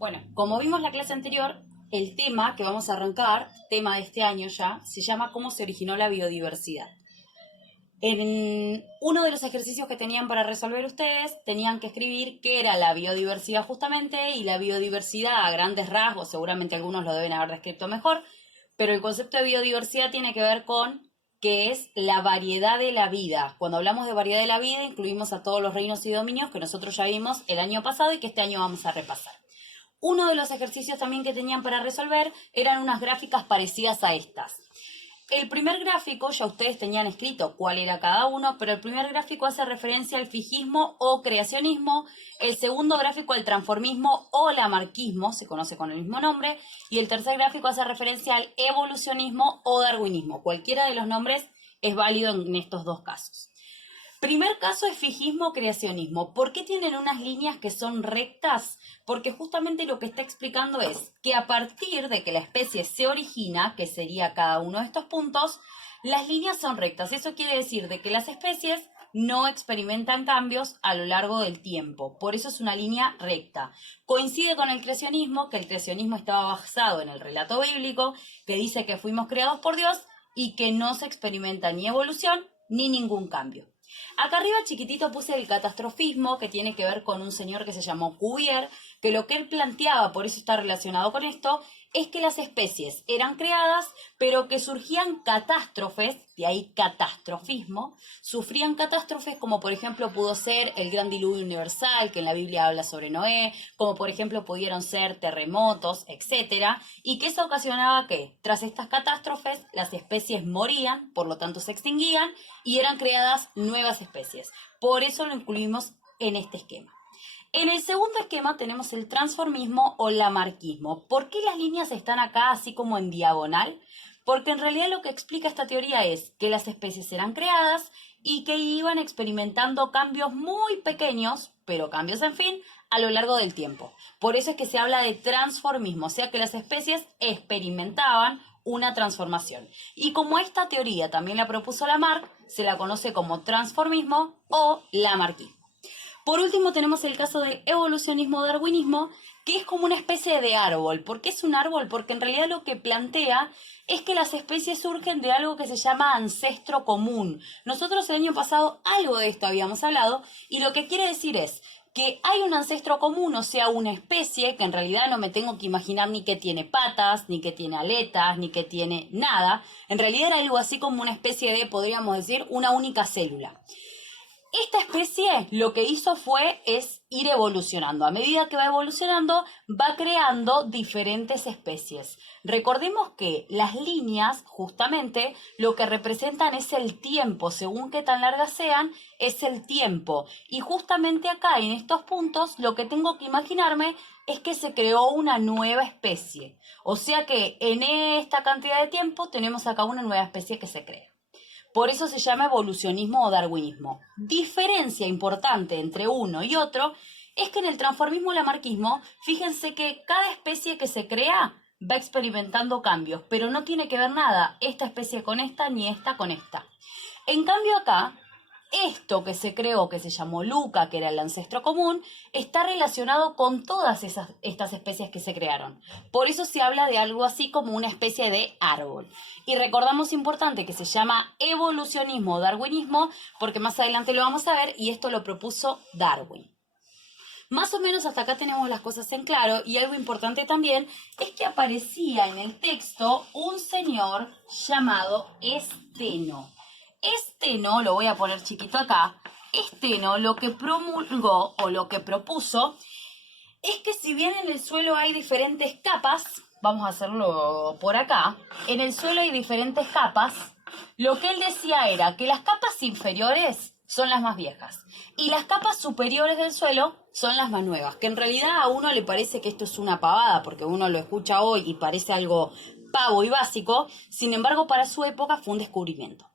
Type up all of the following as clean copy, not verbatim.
Bueno, como vimos la clase anterior, el tema que vamos a arrancar, tema de este año ya, se llama ¿Cómo se originó la biodiversidad? En uno de los ejercicios que tenían para resolver ustedes, tenían que escribir qué era la biodiversidad justamente, y la biodiversidad a grandes rasgos, seguramente algunos lo deben haber descrito mejor, pero el concepto de biodiversidad tiene que ver con qué es la variedad de la vida. Cuando hablamos de variedad de la vida, incluimos a todos los reinos y dominios que nosotros ya vimos el año pasado y que este año vamos a repasar. Uno de los ejercicios también que tenían para resolver eran unas gráficas parecidas a estas. El primer gráfico, ya ustedes tenían escrito cuál era cada uno, pero el primer gráfico hace referencia al fijismo o creacionismo, el segundo gráfico al transformismo o lamarquismo, se conoce con el mismo nombre, y el tercer gráfico hace referencia al evolucionismo o darwinismo. Cualquiera de los nombres es válido en estos dos casos. Primer caso es fijismo-creacionismo. ¿Por qué tienen unas líneas que son rectas? Porque justamente lo que está explicando es que a partir de que la especie se origina, que sería cada uno de estos puntos, las líneas son rectas. Eso quiere decir de que las especies no experimentan cambios a lo largo del tiempo. Por eso es una línea recta. Coincide con el creacionismo, que el creacionismo estaba basado en el relato bíblico, que dice que fuimos creados por Dios y que no se experimenta ni evolución ni ningún cambio. Acá arriba chiquitito puse el catastrofismo, que tiene que ver con un señor que se llamó Cuvier, que lo que él planteaba, por eso está relacionado con esto, es que las especies eran creadas, pero que surgían catástrofes, de ahí catastrofismo, sufrían catástrofes como por ejemplo pudo ser el gran diluvio universal, que en la Biblia habla sobre Noé, como por ejemplo pudieron ser terremotos, etcétera, y que eso ocasionaba que, tras estas catástrofes, las especies morían, por lo tanto se extinguían, y eran creadas nuevas especies. Por eso lo incluimos en este esquema. En el segundo esquema tenemos el transformismo o lamarquismo. ¿Por qué las líneas están acá así como en diagonal? Porque en realidad lo que explica esta teoría es que las especies eran creadas y que iban experimentando cambios muy pequeños, pero cambios en fin, a lo largo del tiempo. Por eso es que se habla de transformismo, o sea que las especies experimentaban una transformación. Y como esta teoría también la propuso Lamarck, se la conoce como transformismo o lamarquismo. Por último tenemos el caso del evolucionismo-darwinismo, que es como una especie de árbol. ¿Por qué es un árbol? Porque en realidad lo que plantea es que las especies surgen de algo que se llama ancestro común. Nosotros el año pasado algo de esto habíamos hablado, y lo que quiere decir es que hay un ancestro común, o sea, una especie que en realidad no me tengo que imaginar ni que tiene patas, ni que tiene aletas, ni que tiene nada. En realidad era algo así como una especie de, podríamos decir, una única célula. Esta especie lo que hizo es ir evolucionando. A medida que va evolucionando, va creando diferentes especies. Recordemos que las líneas, justamente, lo que representan es el tiempo. Según qué tan largas sean, es el tiempo. Y justamente acá, en estos puntos, lo que tengo que imaginarme es que se creó una nueva especie. O sea que en esta cantidad de tiempo tenemos acá una nueva especie que se crea. Por eso se llama evolucionismo o darwinismo. Diferencia importante entre uno y otro es que en el transformismo o lamarquismo, fíjense que cada especie que se crea va experimentando cambios, pero no tiene que ver nada esta especie con esta ni esta con esta. En cambio acá, esto que se creó, que se llamó Luca, que era el ancestro común, está relacionado con todas estas especies que se crearon. Por eso se habla de algo así como una especie de árbol. Y recordamos importante que se llama evolucionismo o darwinismo, porque más adelante lo vamos a ver, y esto lo propuso Darwin. Más o menos hasta acá tenemos las cosas en claro, y algo importante también es que aparecía en el texto un señor llamado Esteno. Esteno, lo voy a poner chiquito acá, Esteno lo que promulgó o lo que propuso es que si bien en el suelo hay diferentes capas, vamos a hacerlo por acá, en el suelo hay diferentes capas, lo que él decía era que las capas inferiores son las más viejas y las capas superiores del suelo son las más nuevas, que en realidad a uno le parece que esto es una pavada porque uno lo escucha hoy y parece algo pavo y básico, sin embargo para su época fue un descubrimiento.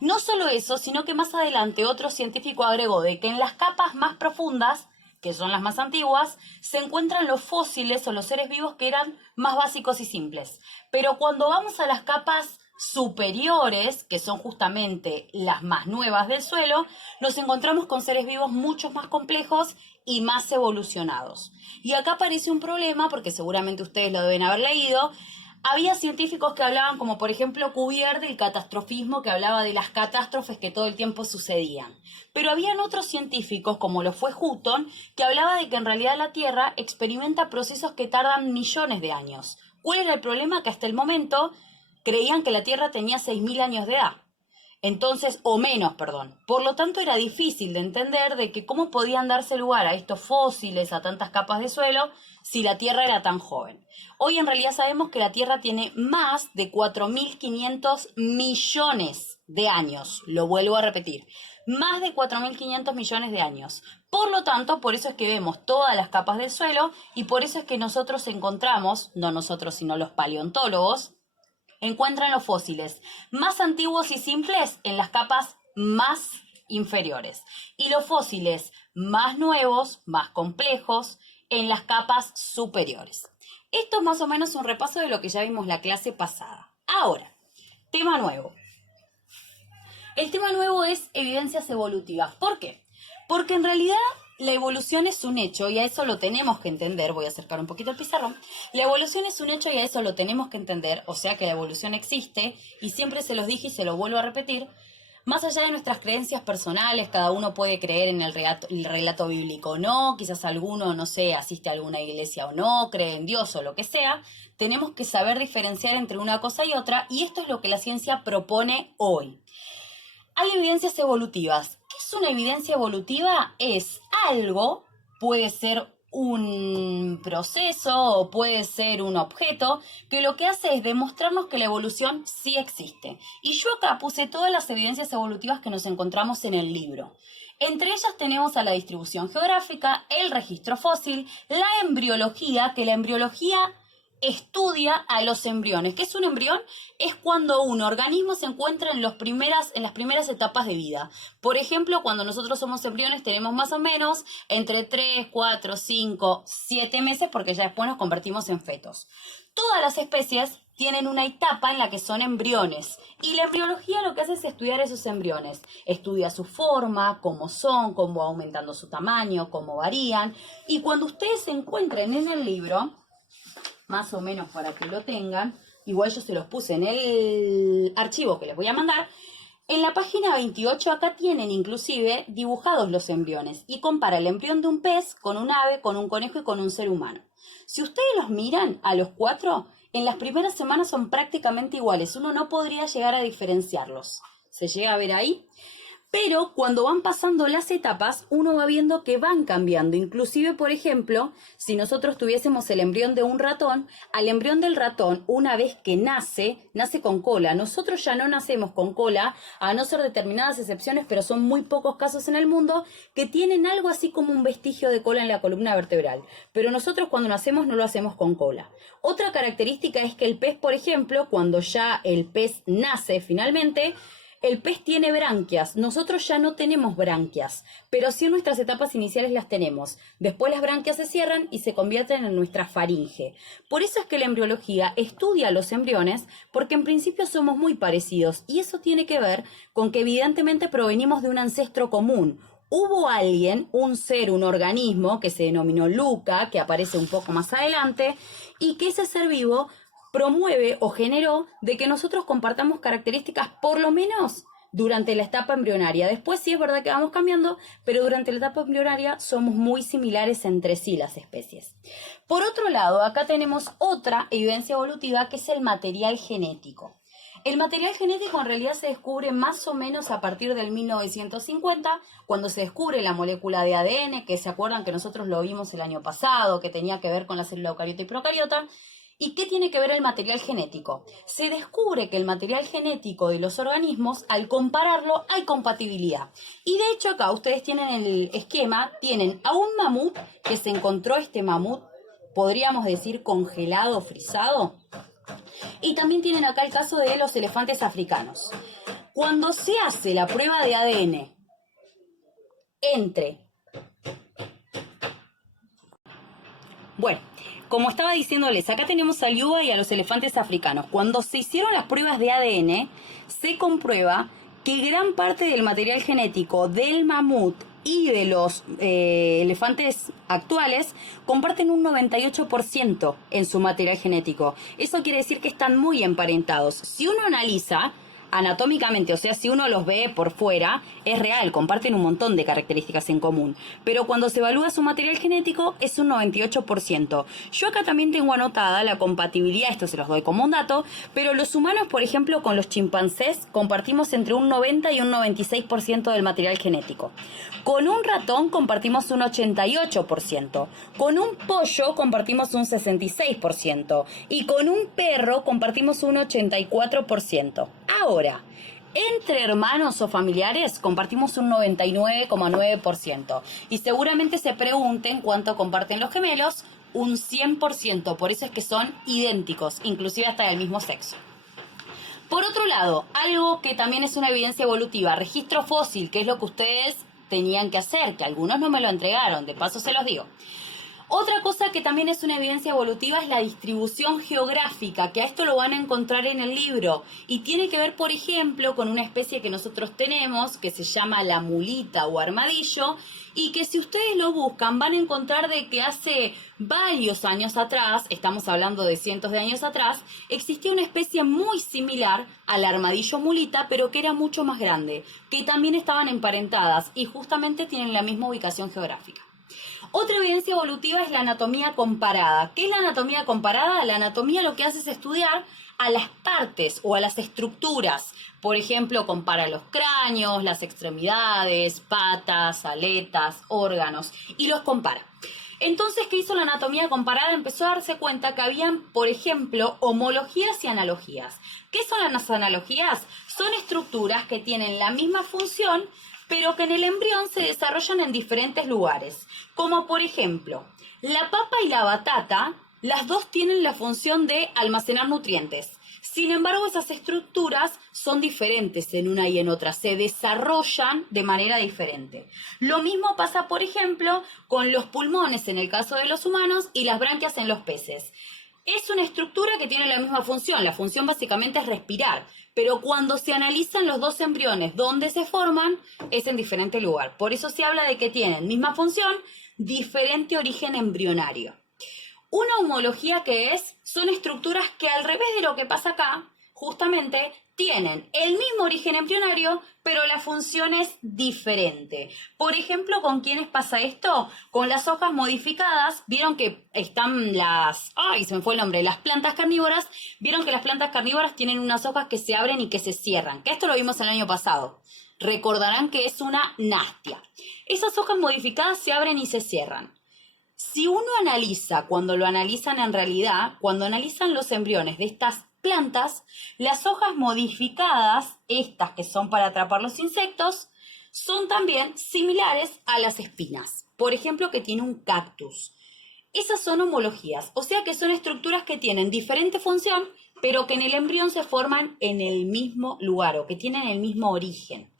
No solo eso, sino que más adelante otro científico agregó de que en las capas más profundas, que son las más antiguas, se encuentran los fósiles o los seres vivos que eran más básicos y simples. Pero cuando vamos a las capas superiores, que son justamente las más nuevas del suelo, nos encontramos con seres vivos mucho más complejos y más evolucionados. Y acá aparece un problema, porque seguramente ustedes lo deben haber leído. Había científicos que hablaban, como por ejemplo Cuvier, del catastrofismo, que hablaba de las catástrofes que todo el tiempo sucedían. Pero habían otros científicos, como lo fue Hutton, que hablaba de que en realidad la Tierra experimenta procesos que tardan millones de años. ¿Cuál era el problema? Que hasta el momento creían que la Tierra tenía 6.000 años de edad. Entonces, o menos, perdón. Por lo tanto, era difícil de entender de que cómo podían darse lugar a estos fósiles, a tantas capas de suelo, si la Tierra era tan joven. Hoy en realidad sabemos que la Tierra tiene más de 4.500 millones de años. Lo vuelvo a repetir. Más de 4.500 millones de años. Por lo tanto, por eso es que vemos todas las capas del suelo y por eso es que nosotros encontramos, no nosotros sino los paleontólogos, encuentran los fósiles más antiguos y simples en las capas más inferiores y los fósiles más nuevos, más complejos, en las capas superiores. Esto es más o menos un repaso de lo que ya vimos la clase pasada. Ahora, tema nuevo. El tema nuevo es evidencias evolutivas. ¿Por qué? Porque en realidad la evolución es un hecho y a eso lo tenemos que entender. Voy a acercar un poquito el pizarrón. La evolución es un hecho y a eso lo tenemos que entender. O sea que la evolución existe y siempre se los dije y se lo vuelvo a repetir. Más allá de nuestras creencias personales, cada uno puede creer en el relato bíblico o no. Quizás alguno, no sé, asiste a alguna iglesia o no, cree en Dios o lo que sea. Tenemos que saber diferenciar entre una cosa y otra y esto es lo que la ciencia propone hoy. Hay evidencias evolutivas. ¿Qué es una evidencia evolutiva? Es algo, puede ser un proceso o puede ser un objeto, que lo que hace es demostrarnos que la evolución sí existe. Y yo acá puse todas las evidencias evolutivas que nos encontramos en el libro. Entre ellas tenemos a la distribución geográfica, el registro fósil, la embriología, que la embriología estudia a los embriones. ¿Qué es un embrión? Es cuando un organismo se encuentra en las primeras etapas de vida. Por ejemplo, cuando nosotros somos embriones tenemos más o menos entre 3, 4, 5, 7 meses porque ya después nos convertimos en fetos. Todas las especies tienen una etapa en la que son embriones y la embriología lo que hace es estudiar esos embriones. Estudia su forma, cómo son, cómo va aumentando su tamaño, cómo varían. Y cuando ustedes se encuentren en el libro, más o menos para que lo tengan, igual yo se los puse en el archivo que les voy a mandar, en la página 28 acá tienen inclusive dibujados los embriones y compara el embrión de un pez con un ave, con un conejo y con un ser humano. Si ustedes los miran a los 4, en las primeras semanas son prácticamente iguales, uno no podría llegar a diferenciarlos. ¿Se llega a ver ahí? Pero cuando van pasando las etapas, uno va viendo que van cambiando. Inclusive, por ejemplo, si nosotros tuviésemos el embrión de un ratón, al embrión del ratón, una vez que nace con cola. Nosotros ya no nacemos con cola, a no ser determinadas excepciones, pero son muy pocos casos en el mundo, que tienen algo así como un vestigio de cola en la columna vertebral. Pero nosotros cuando nacemos no lo hacemos con cola. Otra característica es que el pez, por ejemplo, cuando ya el pez nace finalmente, el pez tiene branquias, nosotros ya no tenemos branquias, pero sí en nuestras etapas iniciales las tenemos. Después las branquias se cierran y se convierten en nuestra faringe. Por eso es que la embriología estudia los embriones, porque en principio somos muy parecidos y eso tiene que ver con que evidentemente provenimos de un ancestro común. Hubo alguien, un ser, un organismo que se denominó Luca, que aparece un poco más adelante, y que ese ser vivo promueve o generó de que nosotros compartamos características por lo menos durante la etapa embrionaria. Después sí es verdad que vamos cambiando, pero durante la etapa embrionaria somos muy similares entre sí las especies. Por otro lado, acá tenemos otra evidencia evolutiva que es el material genético. El material genético en realidad se descubre más o menos a partir del 1950, cuando se descubre la molécula de ADN, que se acuerdan que nosotros lo vimos el año pasado, que tenía que ver con la célula eucariota y procariota. ¿Y qué tiene que ver el material genético? Se descubre que el material genético de los organismos, al compararlo, hay compatibilidad. Y de hecho acá ustedes tienen el esquema, tienen a un mamut que se encontró este mamut, podríamos decir congelado, frisado. Y también tienen acá el caso de los elefantes africanos. Cuando se hace la prueba de ADN como estaba diciéndoles, acá tenemos al yuga y a los elefantes africanos. Cuando se hicieron las pruebas de ADN, se comprueba que gran parte del material genético del mamut y de los elefantes actuales comparten un 98% en su material genético. Eso quiere decir que están muy emparentados. Si uno analiza anatómicamente, o sea, si uno los ve por fuera, es real, comparten un montón de características en común. Pero cuando se evalúa su material genético, es un 98%. Yo acá también tengo anotada la compatibilidad, esto se los doy como un dato, pero los humanos, por ejemplo, con los chimpancés, compartimos entre un 90 y un 96% del material genético. Con un ratón compartimos un 88%. Con un pollo compartimos un 66%. Y con un perro compartimos un 84%. Ahora, entre hermanos o familiares compartimos un 99,9%. Y seguramente se pregunten cuánto comparten los gemelos, un 100%. Por eso es que son idénticos, inclusive hasta del mismo sexo. Por otro lado, algo que también es una evidencia evolutiva, registro fósil, que es lo que ustedes tenían que hacer, que algunos no me lo entregaron, de paso se los digo. Otra cosa que también es una evidencia evolutiva es la distribución geográfica, que a esto lo van a encontrar en el libro. Y tiene que ver, por ejemplo, con una especie que nosotros tenemos, que se llama la mulita o armadillo, y que si ustedes lo buscan van a encontrar de que hace varios años atrás, estamos hablando de cientos de años atrás, existía una especie muy similar al armadillo mulita, pero que era mucho más grande, que también estaban emparentadas y justamente tienen la misma ubicación geográfica. Otra evidencia evolutiva es la anatomía comparada. ¿Qué es la anatomía comparada? La anatomía lo que hace es estudiar a las partes o a las estructuras. Por ejemplo, compara los cráneos, las extremidades, patas, aletas, órganos y los compara. Entonces, ¿qué hizo la anatomía comparada? Empezó a darse cuenta que habían, por ejemplo, homologías y analogías. ¿Qué son las analogías? Son estructuras que tienen la misma función, pero que en el embrión se desarrollan en diferentes lugares. Como por ejemplo, la papa y la batata, las dos tienen la función de almacenar nutrientes. Sin embargo, esas estructuras son diferentes en una y en otra, se desarrollan de manera diferente. Lo mismo pasa, por ejemplo, con los pulmones en el caso de los humanos y las branquias en los peces. Es una estructura que tiene la misma función, la función básicamente es respirar, pero cuando se analizan los dos embriones donde se forman, es en diferente lugar. Por eso se habla de que tienen misma función, diferente origen embrionario. Una homología son estructuras que al revés de lo que pasa acá, justamente tienen el mismo origen embrionario, pero la función es diferente. Por ejemplo, ¿con quiénes pasa esto? Con las hojas modificadas, vieron que están se me fue el nombre, las plantas carnívoras, vieron que las plantas carnívoras tienen unas hojas que se abren y que se cierran, que esto lo vimos el año pasado. Recordarán que es una nastia. Esas hojas modificadas se abren y se cierran. Si uno analiza, cuando lo analizan en realidad, cuando analizan los embriones de estas plantas, las hojas modificadas, estas que son para atrapar los insectos, son también similares a las espinas. Por ejemplo, que tiene un cactus. Esas son homologías, o sea que son estructuras que tienen diferente función, pero que en el embrión se forman en el mismo lugar o que tienen el mismo origen.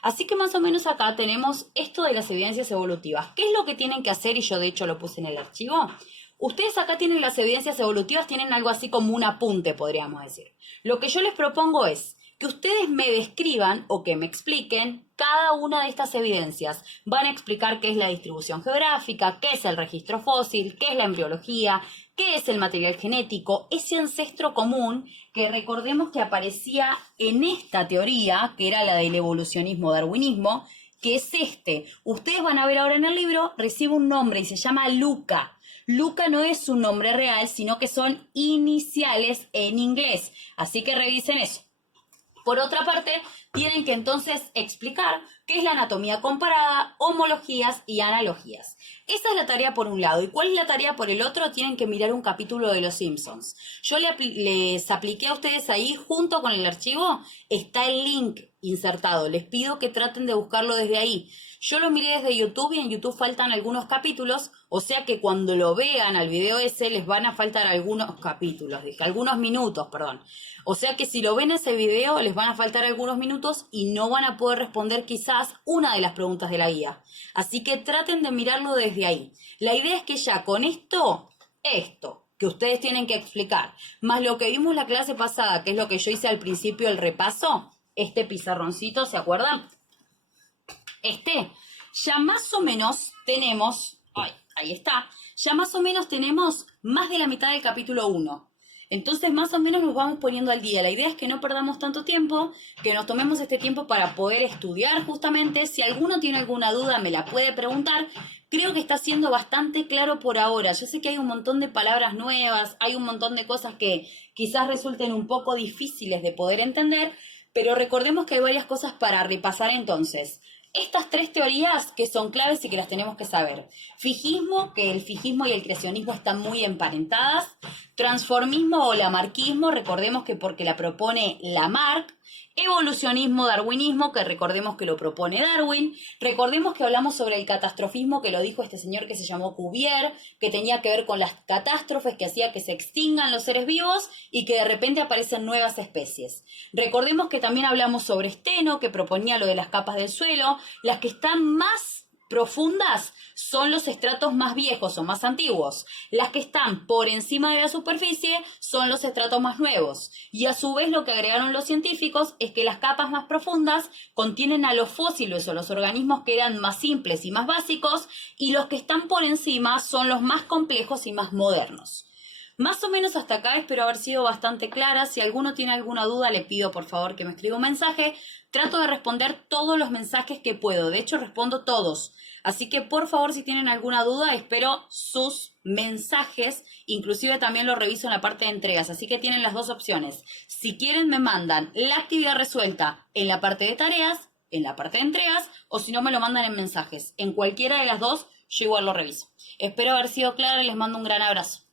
Así que más o menos acá tenemos esto de las evidencias evolutivas. ¿Qué es lo que tienen que hacer? Y yo de hecho lo puse en el archivo. Ustedes acá tienen las evidencias evolutivas, tienen algo así como un apunte, podríamos decir. Lo que yo les propongo es que ustedes me describan o que me expliquen cada una de estas evidencias. Van a explicar qué es la distribución geográfica, qué es el registro fósil, qué es la embriología, qué es el material genético, ese ancestro común que recordemos que aparecía en esta teoría, que era la del evolucionismo-darwinismo, que es este. Ustedes van a ver ahora en el libro, recibe un nombre y se llama Luca. Luca no es un nombre real, sino que son iniciales en inglés. Así que revisen eso. Por otra parte, tienen que entonces explicar qué es la anatomía comparada, homologías y analogías. Esa es la tarea por un lado. ¿Y cuál es la tarea por el otro? Tienen que mirar un capítulo de Los Simpsons. Yo les apliqué a ustedes ahí, junto con el archivo, está el link insertado. Les pido que traten de buscarlo desde ahí. Yo lo miré desde YouTube y en YouTube faltan algunos capítulos, o sea que cuando lo vean al video ese les van a faltar algunos capítulos, dije, algunos minutos, perdón. O sea que si lo ven ese video les van a faltar algunos minutos y no van a poder responder quizás una de las preguntas de la guía. Así que traten de mirarlo desde ahí. La idea es que ya con esto que ustedes tienen que explicar, más lo que vimos la clase pasada, que es lo que yo hice al principio, el repaso, este pizarroncito, ¿se acuerdan? ya más o menos tenemos, ay, ahí está, ya más o menos tenemos más de la mitad del capítulo 1. Entonces más o menos nos vamos poniendo al día. La idea es que no perdamos tanto tiempo, que nos tomemos este tiempo para poder estudiar justamente. Si alguno tiene alguna duda me la puede preguntar. Creo que está siendo bastante claro por ahora. Yo sé que hay un montón de palabras nuevas, hay un montón de cosas que quizás resulten un poco difíciles de poder entender, pero recordemos que hay varias cosas para repasar entonces. Estas tres teorías que son claves y que las tenemos que saber. Fijismo, que el fijismo y el creacionismo están muy emparentadas. Transformismo o lamarquismo, recordemos que porque la propone Lamarck. Evolucionismo, darwinismo, que recordemos que lo propone Darwin. Recordemos que hablamos sobre el catastrofismo, que lo dijo este señor que se llamó Cuvier, que tenía que ver con las catástrofes que hacía que se extingan los seres vivos y que de repente aparecen nuevas especies. Recordemos que también hablamos sobre Steno, que proponía lo de las capas del suelo. Las que están más profundas son los estratos más viejos o más antiguos. Las que están por encima de la superficie son los estratos más nuevos. Y a su vez lo que agregaron los científicos es que las capas más profundas contienen a los fósiles o los organismos que eran más simples y más básicos, y los que están por encima son los más complejos y más modernos. Más o menos hasta acá espero haber sido bastante clara. Si alguno tiene alguna duda, le pido por favor que me escriba un mensaje. Trato de responder todos los mensajes que puedo. De hecho, respondo todos. Así que por favor, si tienen alguna duda, espero sus mensajes. Inclusive también lo reviso en la parte de entregas. Así que tienen las dos opciones. Si quieren, me mandan la actividad resuelta en la parte de tareas, en la parte de entregas, o si no, me lo mandan en mensajes. En cualquiera de las dos, yo igual lo reviso. Espero haber sido clara y les mando un gran abrazo.